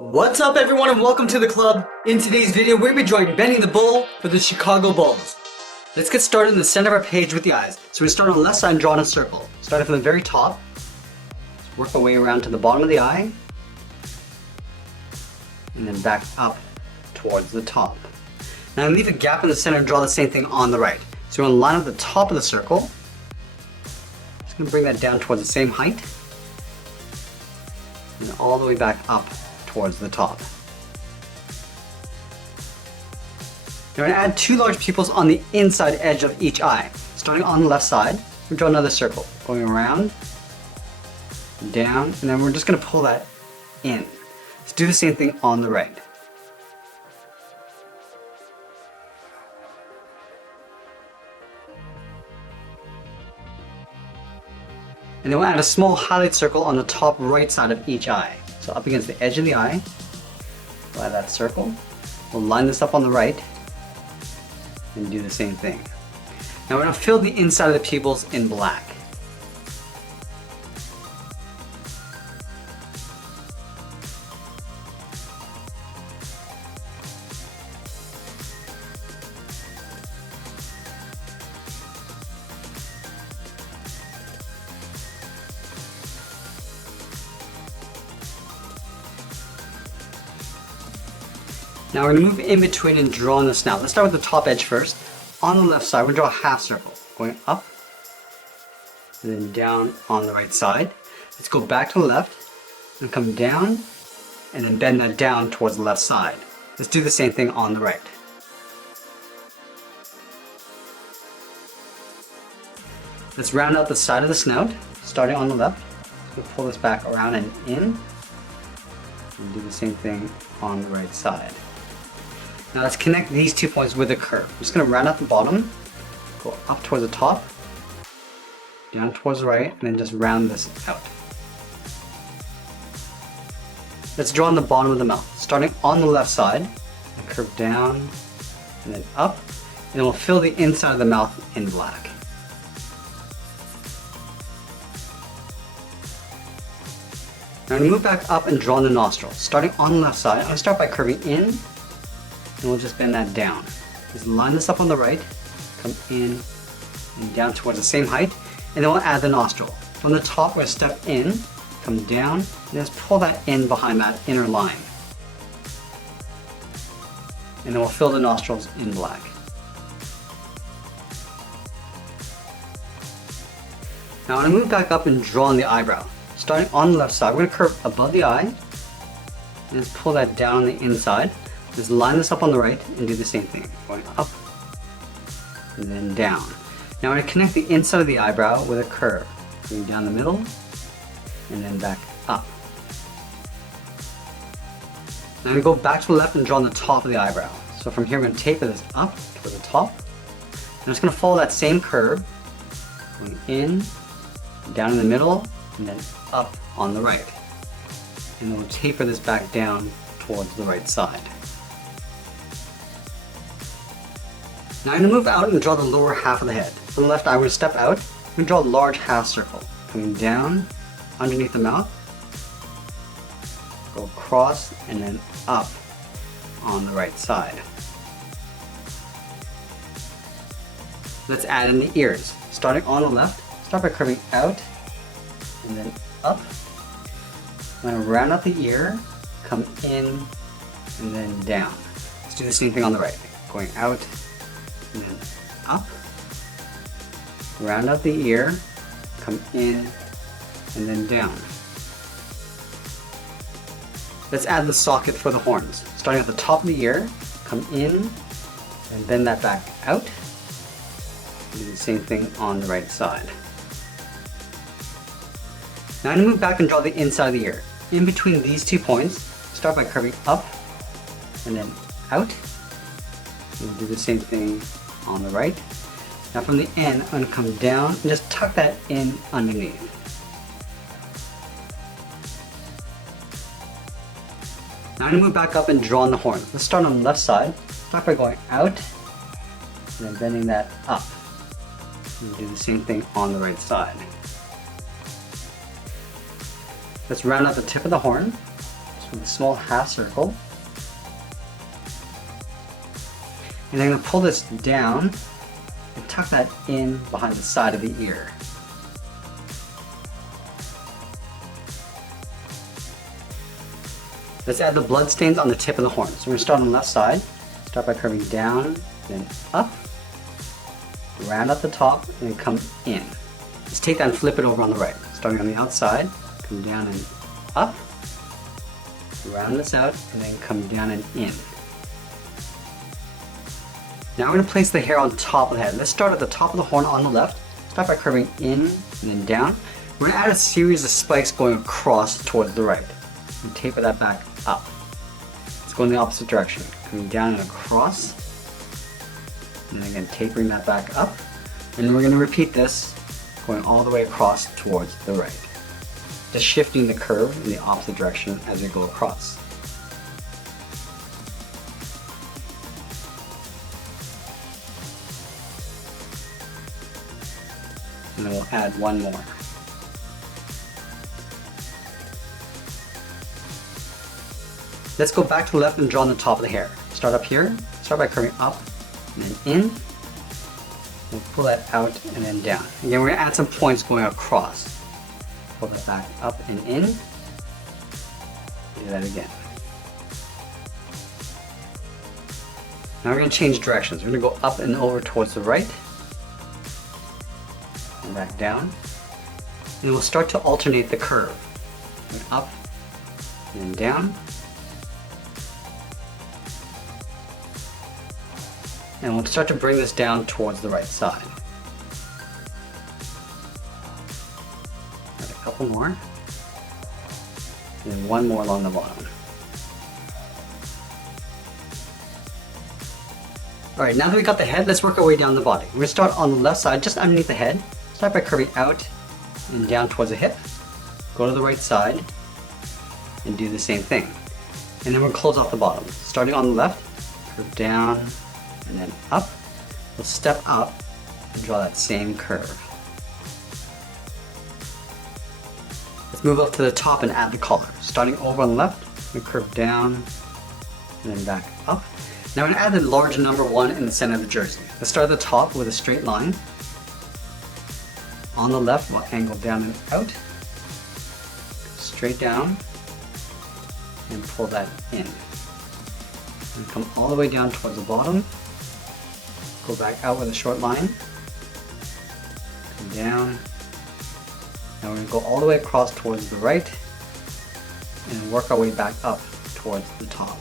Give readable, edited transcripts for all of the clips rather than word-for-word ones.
What's up everyone and welcome to the club. In today's video we're going to be drawing Benny the Bull for the Chicago Bulls. Let's get started in the center of our page with the eyes. So we start on the left side and draw in a circle. Starting from the very top. Let's work our way around to the bottom of the eye. And then back up towards the top. Now leave a gap in the center and draw the same thing on the right. So we're going to line up the top of the circle. Just going to bring that down towards the same height. And all the way back up towards the top. Now we're going to add two large pupils on the inside edge of each eye. Starting on the left side, we draw another circle, going around, down, and then we're just going to pull that in. Let's do the same thing on the right. And then we'll add a small highlight circle on the top right side of each eye. So up against the edge of the eye, we'll add that circle. We'll line this up on the right and do the same thing. Now we're going to fill the inside of the pupils in black. Now we're going to move in between and draw on the snout. Let's start with the top edge first. On the left side, we're going to draw a half circle, going up and then down on the right side. Let's go back to the left and come down and then bend that down towards the left side. Let's do the same thing on the right. Let's round out the side of the snout, starting on the left. We'll pull this back around and in and do the same thing on the right side. Now let's connect these 2 points with a curve. I'm just going to round out the bottom, go up towards the top, down towards the right, and then just round this out. Let's draw on the bottom of the mouth. Starting on the left side, curve down, and then up, and then we'll fill the inside of the mouth in black. Now I'm going to move back up and draw on the nostril. Starting on the left side, I'm going to start by curving in, and we'll just bend that down. Just line this up on the right, come in and down towards the same height, and then we'll add the nostril. From the top, we're going to step in, come down, and just pull that in behind that inner line. And then we'll fill the nostrils in black. Now I'm going to move back up and draw on the eyebrow. Starting on the left side, we're going to curve above the eye, and just pull that down on the inside. Just line this up on the right and do the same thing, going up and then down. Now we're going to connect the inside of the eyebrow with a curve, going down the middle and then back up. Now I'm going to go back to the left and draw on the top of the eyebrow. So from here we're going to taper this up to the top. I'm just going to follow that same curve, going in, down in the middle, and then up on the right. And then we'll taper this back down towards the right side. Now I'm going to move out and draw the lower half of the head. From the left eye, we're going to step out. We're going to draw a large half circle, coming down underneath the mouth, go across, and then up on the right side. Let's add in the ears. Starting on the left, start by curving out and then up. I'm going to round out the ear, come in, and then down. Let's do the same thing on the right. Going out and then up. Round out the ear, come in, and then down. Let's add the socket for the horns. Starting at the top of the ear, come in, and bend that back out. Do the same thing on the right side. Now I'm going to move back and draw the inside of the ear. In between these 2 points, start by curving up and then out. And do the same thing on the right. Now from the end, I'm going to come down and just tuck that in underneath. Now I'm going to move back up and draw on the horn. Let's start on the left side. Start by going out and then bending that up. And do the same thing on the right side. Let's round out the tip of the horn. with a small half circle. And I'm going to pull this down and tuck that in behind the side of the ear. Let's add the blood stains on the tip of the horn. So we're going to start on the left side. Start by curving down, then up, round at the top, and then come in. Let's take that and flip it over on the right. Starting on the outside, come down and up, round this out, and then come down and in. Now we're going to place the hair on top of the head. Let's start at the top of the horn on the left. Start by curving in and then down. We're going to add a series of spikes going across towards the right. And taper that back up. Let's go in the opposite direction. Coming down and across. And then again tapering that back up. And then we're going to repeat this going all the way across towards the right. Just shifting the curve in the opposite direction as we go across. And then we'll add one more. Let's go back to the left and draw on the top of the hair. Start up here, start by curving up and then in. We'll pull that out and then down. Again, we're going to add some points going across. Pull that back up and in. Do that again. Now we're going to change directions. We're going to go up and over towards the right. And back down. And we'll start to alternate the curve. Going up and then down. And we'll start to bring this down towards the right side. Add a couple more. And then one more along the bottom. Alright, now that we got the head, let's work our way down the body. We're going to start on the left side, just underneath the head. Start by curving out and down towards the hip. Go to the right side and do the same thing. And then we'll close off the bottom. Starting on the left, curve down and then up. We'll step up and draw that same curve. Let's move up to the top and add the collar. Starting over on the left, we curve down and then back up. Now I'm going to add the large number 1 in the center of the jersey. Let's start at the top with a straight line. On the left, we'll angle down and out. Straight down and pull that in. And come all the way down towards the bottom. Go back out with a short line. Come down. Now we're going to go all the way across towards the right and work our way back up towards the top.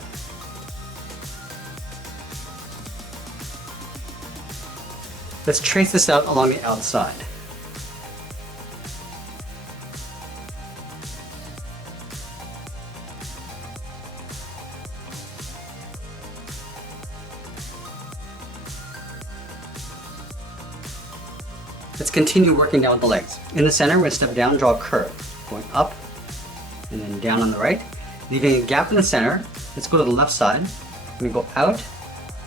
Let's trace this out along the outside. Let's continue working down the legs. In the center, we're going to step down and draw a curve. Going up and then down on the right. Leaving a gap in the center. Let's go to the left side. We're going to go out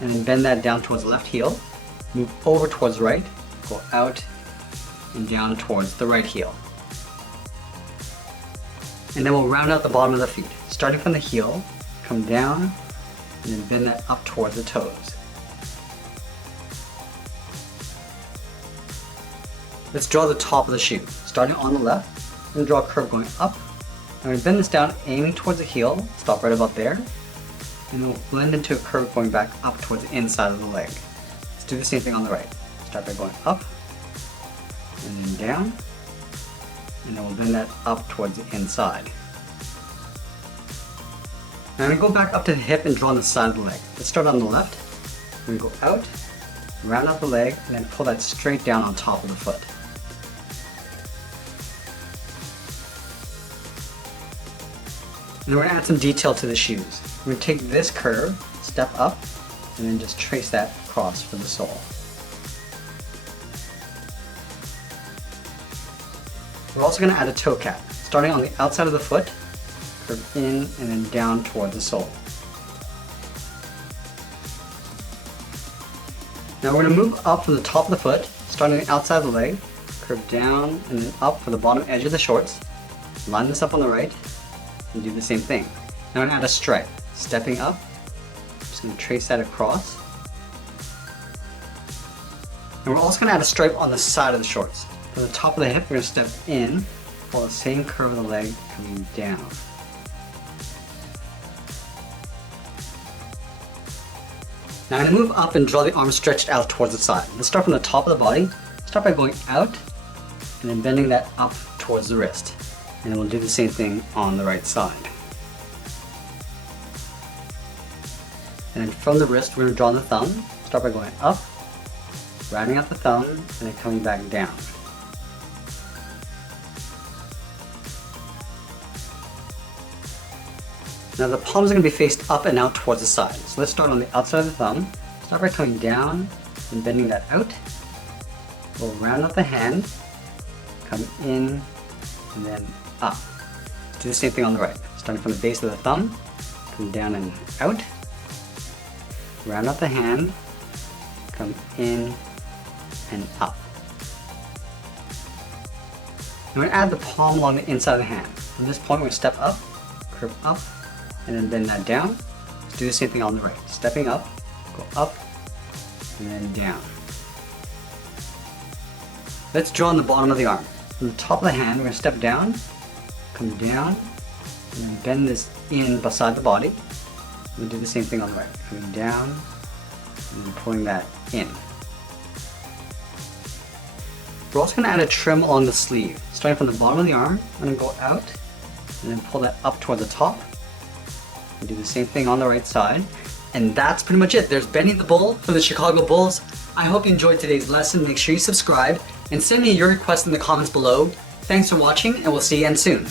and then bend that down towards the left heel. Move over towards the right. Go out and down towards the right heel. And then we'll round out the bottom of the feet. Starting from the heel, come down and then bend that up towards the toes. Let's draw the top of the shoe. Starting on the left, we're going to draw a curve going up. I'm going to bend this down, aiming towards the heel, stop right about there. And then we'll blend into a curve going back up towards the inside of the leg. Let's do the same thing on the right. Start by going up, and then down. And then we'll bend that up towards the inside. Now I'm going to go back up to the hip and draw on the side of the leg. Let's start on the left. We're going to go out, round out the leg, and then pull that straight down on top of the foot. And then we're going to add some detail to the shoes. We're going to take this curve, step up, and then just trace that across for the sole. We're also going to add a toe cap. Starting on the outside of the foot, curve in and then down toward the sole. Now we're going to move up from the top of the foot, starting on the outside of the leg, curve down and then up for the bottom edge of the shorts. Line this up on the right, and do the same thing. Now I'm gonna add a stripe. Stepping up, just gonna trace that across. And we're also gonna add a stripe on the side of the shorts. From the top of the hip, we're gonna step in, follow the same curve of the leg coming down. Now I'm going to move up and draw the arm stretched out towards the side. Let's start from the top of the body. Start by going out and then bending that up towards the wrist. And then we'll do the same thing on the right side. And then from the wrist, we're going to draw the thumb. Start by going up, rounding out the thumb, and then coming back down. Now the palms are going to be faced up and out towards the side. So let's start on the outside of the thumb. Start by coming down and bending that out. We'll round out the hand, come in, and then up. Let's do the same thing on the right. Starting from the base of the thumb, come down and out. Round out the hand, come in and up. I'm going to add the palm along the inside of the hand. From this point, we're going to step up, curve up, and then bend that down. Let's do the same thing on the right. Stepping up, go up, and then down. Let's draw on the bottom of the arm. From the top of the hand, we're going to step down, come down, and then bend this in beside the body. We'll do the same thing on the right. Coming down, and then pulling that in. We're also going to add a trim along the sleeve. Starting from the bottom of the arm, I'm going to go out, and then pull that up toward the top. And do the same thing on the right side. And that's pretty much it. There's Benny the Bull from the Chicago Bulls. I hope you enjoyed today's lesson. Make sure you subscribe and send me your requests in the comments below. Thanks for watching, and we'll see you again soon.